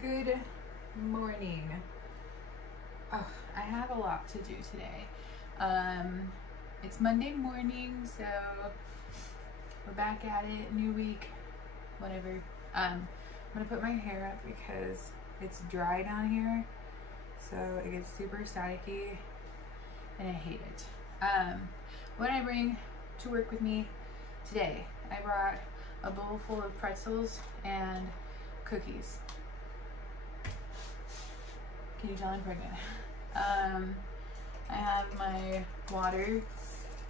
Good morning. Oh, I have a lot to do today. It's Monday morning, so we're back at it. New week, whatever. I'm gonna put my hair up because it's dry down here, so it gets super staticky, and I hate it. What did I bring to work with me today? I brought a bowl full of pretzels and cookies. Can you tell I'm pregnant? I have my water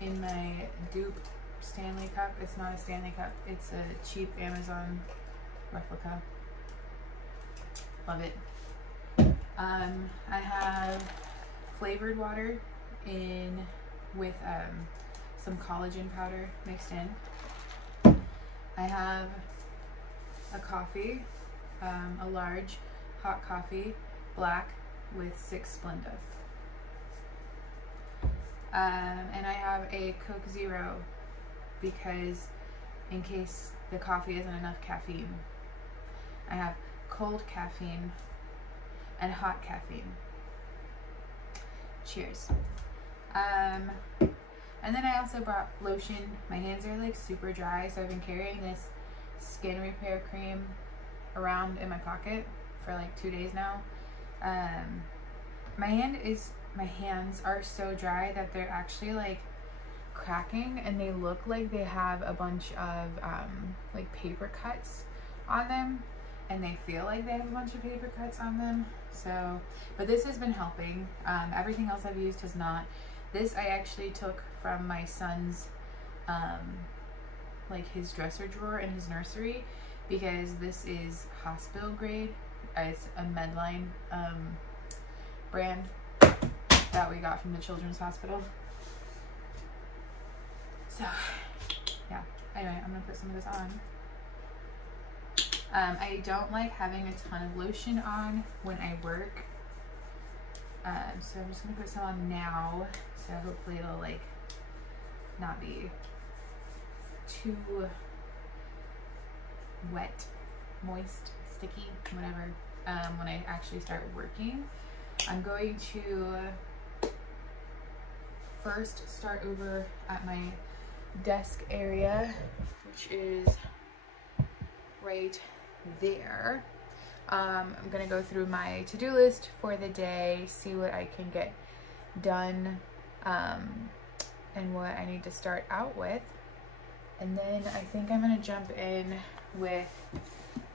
in my dupe Stanley cup. It's not a Stanley cup. It's a cheap Amazon replica. Love it. I have flavored water in with some collagen powder mixed in. I have a coffee, a large hot coffee, black with 6 Splenda. And I have a Coke Zero because in case the coffee isn't enough caffeine. I have cold caffeine and hot caffeine. Cheers. And then I also brought lotion. My hands are like super dry, so I've been carrying this skin repair cream around in my pocket for like 2 days now. My hands are so dry that they're actually like cracking, and they look like they have a bunch of like paper cuts on them, and they feel like they have a bunch of paper cuts on them. So, but this has been helping. Everything else I've used has not. This I actually took from my son's like his dresser drawer in his nursery, because this is hospital grade. It's a Medline brand that we got from the children's hospital. So yeah, anyway, I'm gonna put some of this on. I don't like having a ton of lotion on when I work, so I'm just gonna put some on now, so hopefully it'll like not be too wet, moist, sticky, whatever, when I actually start working. I'm going to first start over at my desk area, which is right there. I'm gonna go through my to-do list for the day, see what I can get done, and what I need to start out with. And then I think I'm gonna jump in with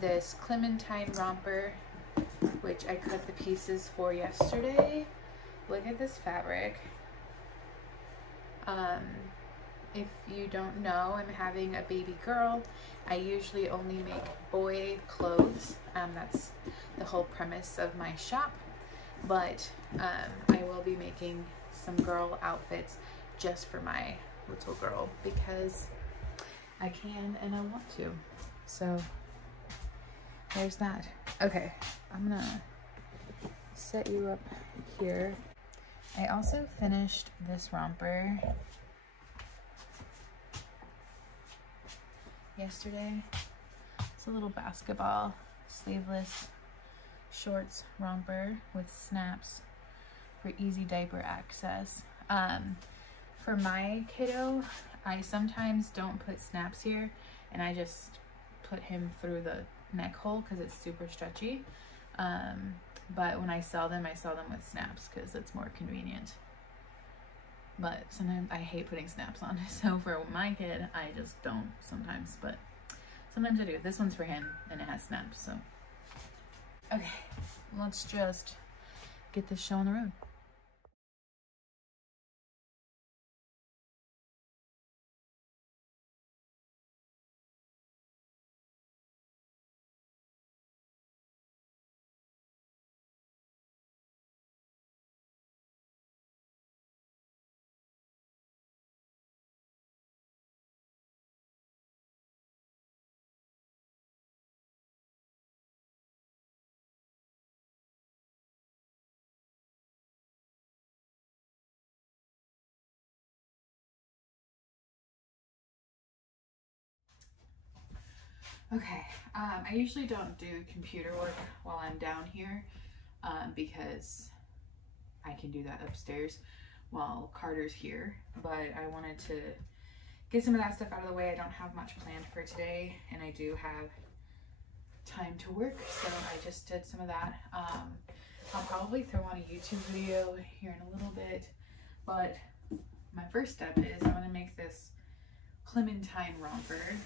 this Clementine romper, which I cut the pieces for yesterday. Look at this fabric. If you don't know, I'm having a baby girl. I usually only make boy clothes. That's the whole premise of my shop. But I will be making some girl outfits just for my little girl because I can and I want to. So there's that. Okay, I'm gonna set you up here. I also finished this romper yesterday. It's a little basketball sleeveless shorts romper with snaps for easy diaper access. For my kiddo, I sometimes don't put snaps here, and I just put him through the neck hole because it's super stretchy. But when I sell them with snaps because it's more convenient. But sometimes I hate putting snaps on, so for my kid I just don't sometimes, but sometimes I do. This one's for him and it has snaps, so. Okay, let's just get this show on the road. Okay, I usually don't do computer work while I'm down here because I can do that upstairs while Carter's here, but I wanted to get some of that stuff out of the way. I don't have much planned for today, and I do have time to work, so I just did some of that. I'll probably throw on a YouTube video here in a little bit, but my first step is I'm going to make this clementine romper.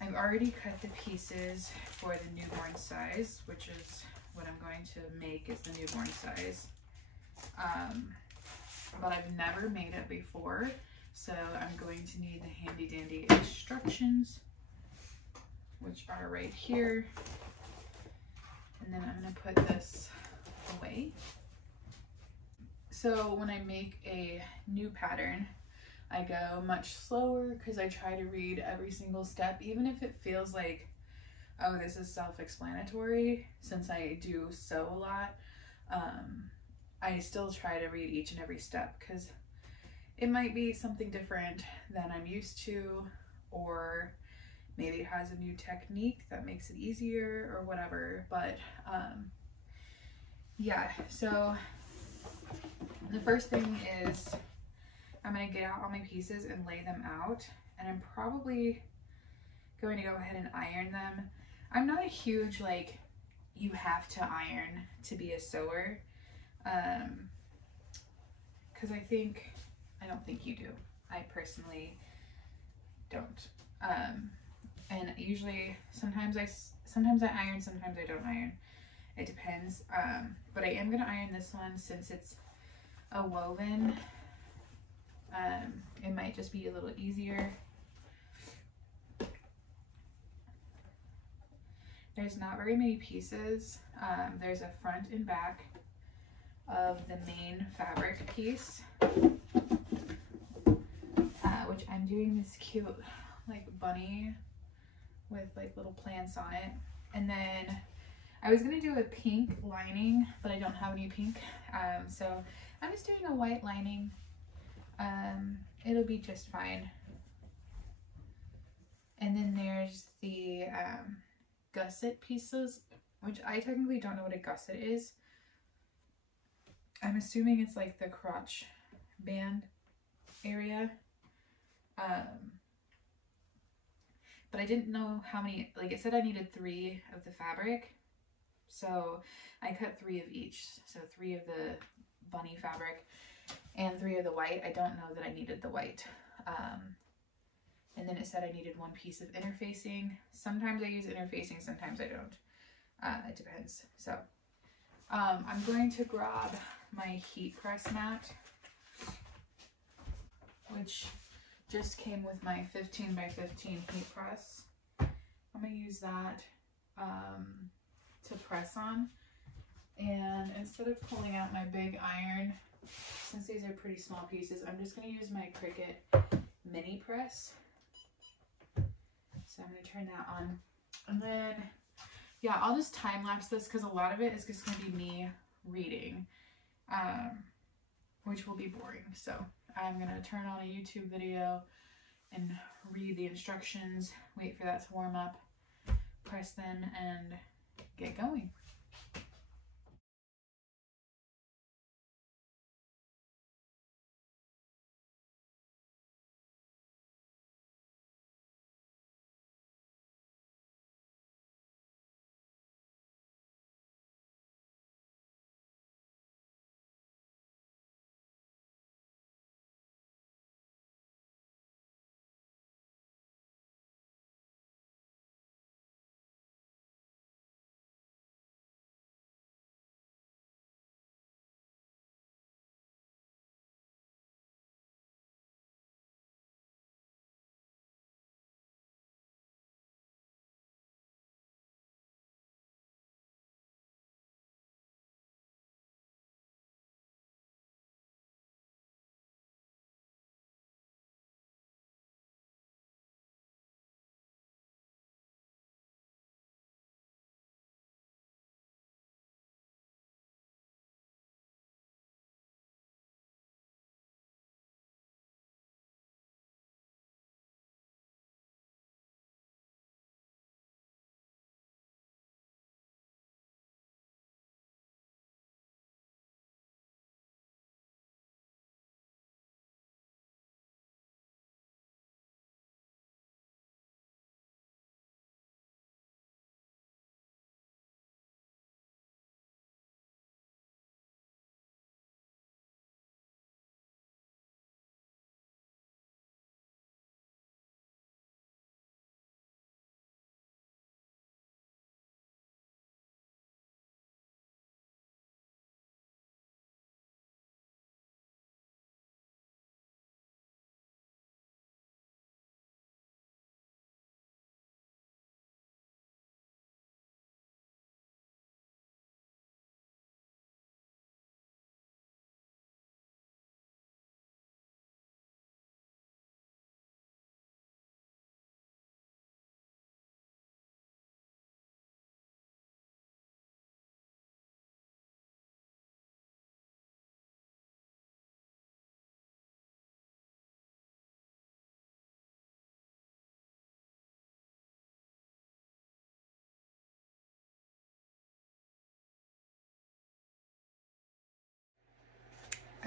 I've already cut the pieces for the newborn size, which is what I'm going to make is the newborn size. But I've never made it before, so I'm going to need the handy dandy instructions, which are right here. And then I'm going to put this away. So when I make a new pattern, I go much slower because I try to read every single step, even if it feels like, oh, this is self-explanatory. Since I do sew a lot, I still try to read each and every step because it might be something different than I'm used to, or maybe it has a new technique that makes it easier or whatever. But yeah, so the first thing is I'm going to get out all my pieces and lay them out, and I'm probably going to go ahead and iron them. I'm not a huge, like, you have to iron to be a sewer, because I don't think you do. I personally don't. And usually, sometimes I iron, sometimes I don't iron. It depends. But I am going to iron this one since it's a woven. It might just be a little easier. There's not very many pieces. There's a front and back of the main fabric piece, which I'm doing this cute like bunny with like little plants on it. And then I was gonna do a pink lining, but I don't have any pink. So I'm just doing a white lining. It'll be just fine. And then there's the gusset pieces, which I technically don't know what a gusset is. I'm assuming it's like the crotch band area. But I didn't know how many, like it said I needed 3 of the fabric. So I cut 3 of each. So 3 of the bunny fabric and 3 of the white. I don't know that I needed the white. And then it said I needed 1 piece of interfacing. Sometimes I use interfacing, sometimes I don't. It depends. So I'm going to grab my heat press mat, which just came with my 15 by 15 heat press. I'm going to use that to press on. And instead of pulling out my big iron, since these are pretty small pieces, I'm just going to use my Cricut mini press. So I'm going to turn that on. And then, yeah, I'll just time lapse this because a lot of it is just going to be me reading, which will be boring. So I'm going to turn on a YouTube video and read the instructions, wait for that to warm up, press them, and get going.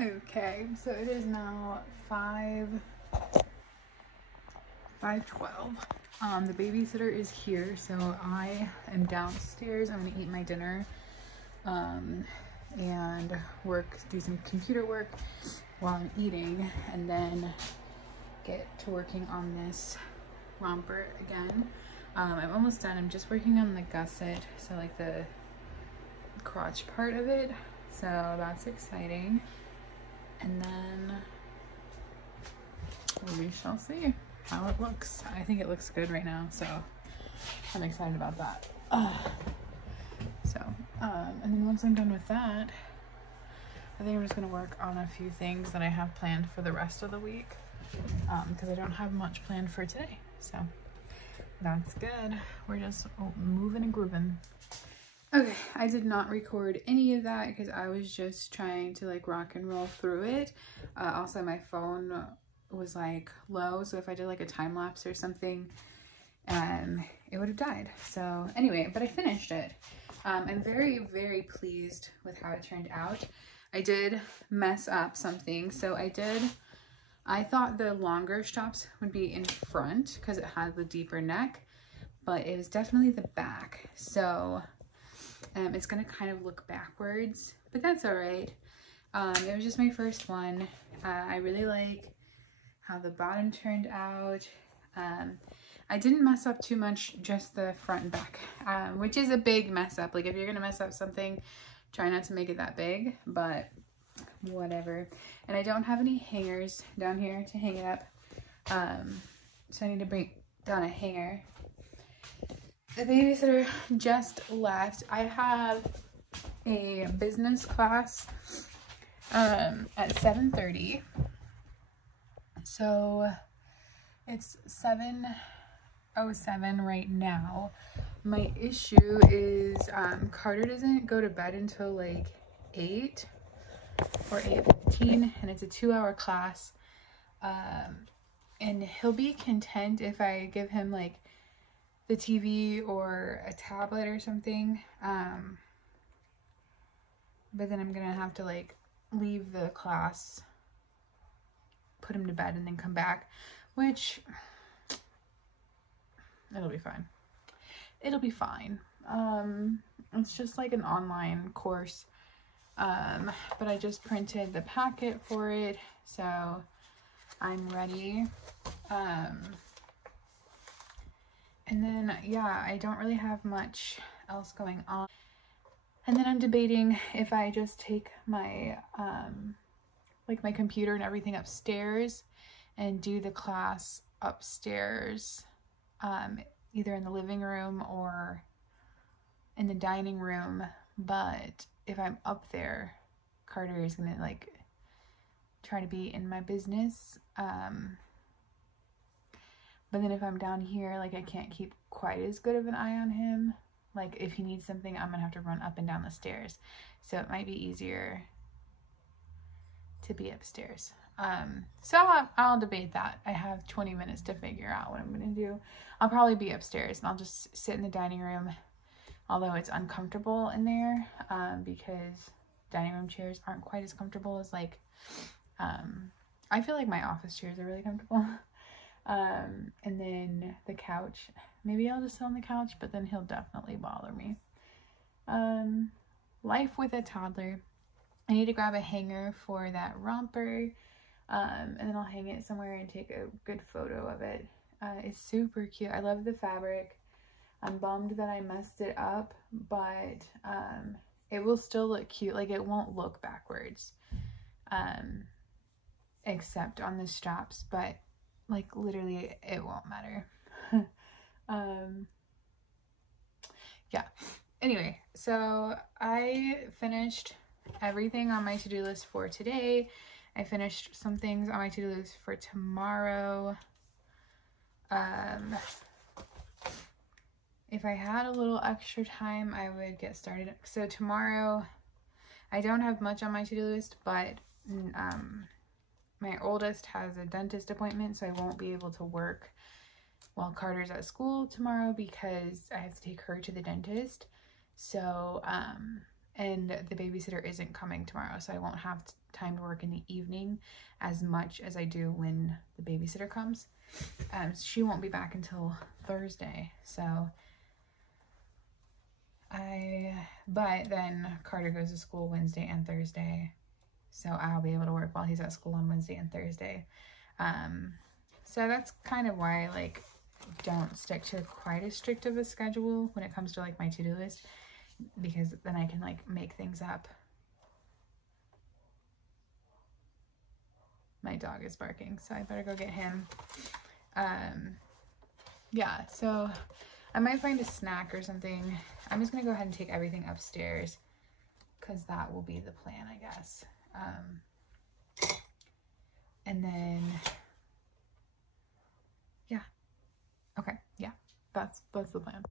Okay, so it is now 5:12. The babysitter is here, so I am downstairs. I'm gonna eat my dinner, and do some computer work while I'm eating, and then get to working on this romper again. I'm almost done. I'm just working on the gusset, so like the crotch part of it, so that's exciting. And then we shall see how it looks. I think it looks good right now, so I'm excited about that. And then once I'm done with that, I think I'm just gonna work on a few things that I have planned for the rest of the week, because I don't have much planned for today, so that's good. We're just moving and grooving. Okay, I did not record any of that because I was just trying to like rock and roll through it. Also, my phone was like low, so if I did like a time lapse or something, it would have died. So anyway, but I finished it. I'm very, very pleased with how it turned out. I did mess up something. So I thought the longer straps would be in front because it had the deeper neck, but it was definitely the back. So it's gonna kind of look backwards, but that's all right. It was just my first one. I really like how the bottom turned out. I didn't mess up too much, just the front and back, which is a big mess up. Like if you're gonna mess up something, try not to make it that big, but whatever. And I don't have any hangers down here to hang it up. So I need to bring down a hanger. The babysitter just left. I have a business class at 7:30. So it's 7:07 right now. My issue is Carter doesn't go to bed until like 8 or 8:15, and it's a 2-hour class. And he'll be content if I give him like the TV or a tablet or something. But then I'm gonna have to like leave the class, put him to bed, and then come back, which it'll be fine. It'll be fine. It's just like an online course. But I just printed the packet for it, so I'm ready. And then, yeah, I don't really have much else going on. And then I'm debating if I just take my, like my computer and everything upstairs and do the class upstairs, either in the living room or in the dining room. But if I'm up there, Carter is gonna like try to be in my business. But then if I'm down here, like I can't keep quite as good of an eye on him. Like if he needs something, I'm gonna have to run up and down the stairs. So it might be easier to be upstairs. So I'll debate that. I have 20 minutes to figure out what I'm gonna do. I'll probably be upstairs and I'll just sit in the dining room, although it's uncomfortable in there, because dining room chairs aren't quite as comfortable as like, I feel like my office chairs are really comfortable. And then the couch, maybe I'll just sit on the couch, but then he'll definitely bother me. Life with a toddler. I need to grab a hanger for that romper, and then I'll hang it somewhere and take a good photo of it. It's super cute. I love the fabric. I'm bummed that I messed it up, but it will still look cute. Like it won't look backwards, except on the straps, but like literally it won't matter. Yeah, anyway, so I finished everything on my to-do list for today. I finished some things on my to-do list for tomorrow. If I had a little extra time, I would get started. So tomorrow, I don't have much on my to-do list, but my oldest has a dentist appointment, so I won't be able to work while Carter's at school tomorrow because I have to take her to the dentist. So, and the babysitter isn't coming tomorrow, so I won't have time to work in the evening as much as I do when the babysitter comes. She won't be back until Thursday, so but then Carter goes to school Wednesday and Thursday, so I'll be able to work while he's at school on Wednesday and Thursday. So that's kind of why I like don't stick to quite as strict of a schedule when it comes to like my to-do list, because then I can like make things up. My dog is barking, so I better go get him. Yeah, so I might find a snack or something. I'm just gonna go ahead and take everything upstairs because that will be the plan, I guess. And then, yeah, okay, yeah, that's the plan.